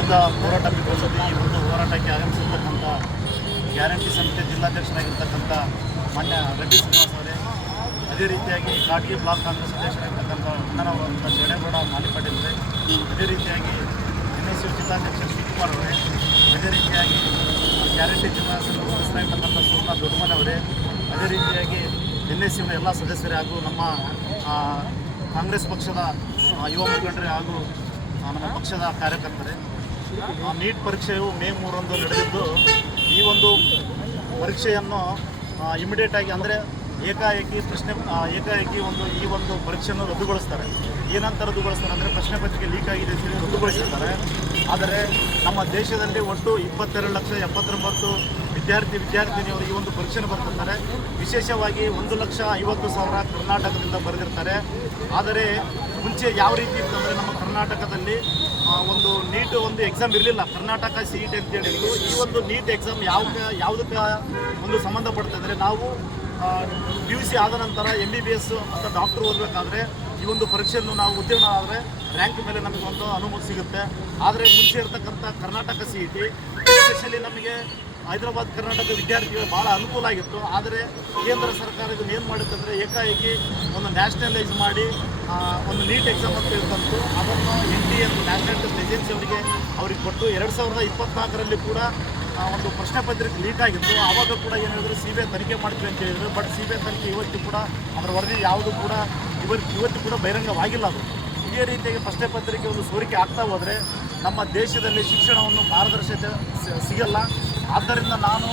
ವಿರುದ್ಧ ಹೋರಾಟ ಬಿಟ್ಟುಕೊಳ್ಳದೆ ಈ ಒಂದು ಹೋರಾಟಕ್ಕೆ ಆಗಮಿಸಿರ್ತಕ್ಕಂಥ ಗ್ಯಾರಂಟಿ ಸಮಿತಿ ಜಿಲ್ಲಾಧ್ಯಕ್ಷರಾಗಿರ್ತಕ್ಕಂಥ ಮಾನ್ಯ ರೆಡ್ಡಿ ಶ್ರೀನಿವಾಸ್ ಅವರೇ, ಅದೇ ರೀತಿಯಾಗಿ ಕಾಟಗಿ ಬ್ಲಾಕ್ ಕಾಂಗ್ರೆಸ್ ಅಧ್ಯಕ್ಷರಾಗಿರ್ತಕ್ಕಂಥ ಅಣ್ಣನವರಂಥ ಶರಣೇಗೌಡ ಮಾಲಿಪಾಟೀಲ್ ಅವರೇ, ಅದೇ ರೀತಿಯಾಗಿ NSU ಜಿಲ್ಲಾಧ್ಯಕ್ಷ ಶಿವಕುಮಾರ್ ಅವರೇ, ಅದೇ ರೀತಿಯಾಗಿ ಗ್ಯಾರಂಟಿ ಜಿಲ್ಲಾ ಸದಸ್ಯರಾಗಿರ್ತಕ್ಕಂಥ ಸೋಮನಾಥ್ ದೊಡ್ಡಮನೆ ಅವರೇ, ಅದೇ ರೀತಿಯಾಗಿ NSUನ ಎಲ್ಲ ಸದಸ್ಯರೇ ಹಾಗೂ ನಮ್ಮ ಕಾಂಗ್ರೆಸ್ ಪಕ್ಷದ ಯುವ ಮುಖಂಡರೇ ಹಾಗೂ ನಮ್ಮ ಪಕ್ಷದ ಕಾರ್ಯಕರ್ತರೇ, ನೀಟ್ ಪರೀಕ್ಷೆಯು ಮೇ 3ರಂದು ನಡೆದಿದ್ದು ಈ ಒಂದು ಪರೀಕ್ಷೆಯನ್ನು ಇಮಿಡಿಯೇಟಾಗಿ ಅಂದರೆ ಏಕಾಏಕಿ ಈ ಒಂದು ಪರೀಕ್ಷೆಯನ್ನು ರದ್ದುಗೊಳಿಸ್ತಾರೆ. ಏನಂತ ರದ್ದುಗೊಳಿಸ್ತಾರೆ ಅಂದರೆ ಪ್ರಶ್ನೆ ಪತ್ರಿಕೆ ಲೀಕ್ ಆಗಿದೆ ಅಂತ ಹೇಳಿ ರದ್ದುಗೊಳಿಸಿರ್ತಾರೆ. ಆದರೆ ನಮ್ಮ ದೇಶದಲ್ಲಿ ಒಟ್ಟು 22,79,000 ವಿದ್ಯಾರ್ಥಿನಿಯವರು ಈ ಒಂದು ಪರೀಕ್ಷೆಯನ್ನು ಬರ್ತಿರ್ತಾರೆ. ವಿಶೇಷವಾಗಿ 1,50,000 ಕರ್ನಾಟಕದಿಂದ ಬರೆದಿರ್ತಾರೆ. ಆದರೆ ಮುಂಚೆ ಯಾವ ರೀತಿ ಇತ್ತಂದರೆ ನಮ್ಮ ಕರ್ನಾಟಕದಲ್ಲಿ ಒಂದು ನೀಟ್ ಒಂದು ಎಕ್ಸಾಮ್ ಇರಲಿಲ್ಲ, ಕರ್ನಾಟಕ CET ಅಂತೇಳಿ. ಈ ಒಂದು ನೀಟ್ ಎಕ್ಸಾಮ್ ಯಾವುದಕ್ಕೆ ಒಂದು ಸಂಬಂಧಪಡ್ತಂದರೆ ನಾವು PUC ಆದ ನಂತರ MBBS ಅಂತ ಡಾಕ್ಟರ್ ಓದಬೇಕಾದ್ರೆ ಈ ಒಂದು ಪರೀಕ್ಷೆಯನ್ನು ನಾವು ಉತ್ತೀರ್ಣ ಆದರೆ ರ್ಯಾಂಕ್ ಮೇಲೆ ನಮಗೆ ಒಂದು ಅನುಮತಿ ಸಿಗುತ್ತೆ. ಆದರೆ ಮುಂಚೆ ಇರತಕ್ಕಂಥ ಕರ್ನಾಟಕ CET ಎಸ್ಪೆಷಲಿ ನಮಗೆ ಹೈದರಾಬಾದ್ ಕರ್ನಾಟಕ ವಿದ್ಯಾರ್ಥಿಗಳು ಭಾಳ ಅನುಕೂಲ ಆಗಿತ್ತು. ಆದರೆ ಕೇಂದ್ರ ಸರ್ಕಾರ ಇದನ್ನು ಏನು ಮಾಡುತ್ತಂದರೆ ಏಕಾಏಕಿ ಒಂದು ನ್ಯಾಷನಲೈಸ್ ಮಾಡಿ ಒಂದು ನೀಟ್ ಎಕ್ಸಾಮ್ ಅಂತ ಇರ್ತಂತು ಅದನ್ನು NTA ನ್ಯಾಷನಲ್ ಟೆಸ್ಟ್ ಏಜೆನ್ಸಿ ಅವ್ರಿಗೆ ಕೊಟ್ಟು 2024ರಲ್ಲಿ ಕೂಡ ಒಂದು ಪ್ರಶ್ನೆ ಪತ್ರಿಕೆ ಲೀಕ್ ಆಗಿತ್ತು. ಆವಾಗ ಕೂಡ ಏನು ಹೇಳಿದ್ರು CBI ತನಿಖೆ ಮಾಡ್ತೀವಿ ಅಂತ ಹೇಳಿದರು. ಬಟ್ CBI ತನಿಖೆ ಇವತ್ತು ಕೂಡ ಅದರ ವರದಿ ಯಾವುದು ಕೂಡ ಇವತ್ತು ಕೂಡ ಬಹಿರಂಗವಾಗಿಲ್ಲ. ಅದು ಇದೇ ರೀತಿಯಾಗಿ ಪ್ರಶ್ನೆ ಪತ್ರಿಕೆ ಒಂದು ಸೋರಿಕೆ ಆಗ್ತಾ ಹೋದರೆ ನಮ್ಮ ದೇಶದಲ್ಲಿ ಶಿಕ್ಷಣವನ್ನು ಪಾರದರ್ಶಕತೆ ಸಿಗಲ್ಲ. ಆದ್ದರಿಂದ ನಾನು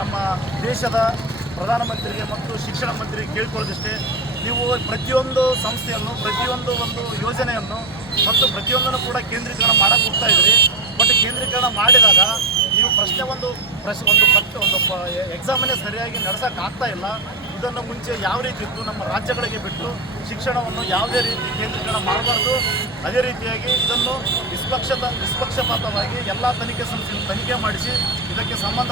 ನಮ್ಮ ದೇಶದ ಪ್ರಧಾನಮಂತ್ರಿಗೆ ಮತ್ತು ಶಿಕ್ಷಣ ಮಂತ್ರಿಗೆ ಕೇಳ್ಕೊಳ್ಳೋದಿಷ್ಟೇ, ನೀವು ಪ್ರತಿಯೊಂದು ಸಂಸ್ಥೆಯನ್ನು ಪ್ರತಿಯೊಂದು ಒಂದು ಯೋಜನೆಯನ್ನು ಮತ್ತು ಪ್ರತಿಯೊಂದನ್ನು ಕೂಡ ಕೇಂದ್ರೀಕರಣ ಮಾಡೋಕ್ಕೆ ಹೋಗ್ತಾ ಇದ್ರಿ. ಬಟ್ ಕೇಂದ್ರೀಕರಣ ಮಾಡಿದಾಗ ನೀವು ಒಂದು ಎಕ್ಸಾಮನ್ನೇ ಸರಿಯಾಗಿ ನಡೆಸೋಕ್ಕಾಗ್ತಾ ಇಲ್ಲ. ಇದನ್ನು ಮುಂಚೆ ಯಾವ ರೀತಿ ಇತ್ತು ನಮ್ಮ ರಾಜ್ಯಗಳಿಗೆ ಬಿಟ್ಟು ಶಿಕ್ಷಣವನ್ನು ಯಾವುದೇ ರೀತಿ ಕೇಂದ್ರೀಕರಣ ಮಾಡಬಾರ್ದು. ಅದೇ ರೀತಿಯಾಗಿ ಇದನ್ನು ನಿಷ್ಪಕ್ಷಪಾತವಾಗಿ ಎಲ್ಲ ತನಿಖೆ ಸಂಸ್ಥೆಯನ್ನು ತನಿಖೆ ಮಾಡಿಸಿ ಇದಕ್ಕೆ ಸಂಬಂಧ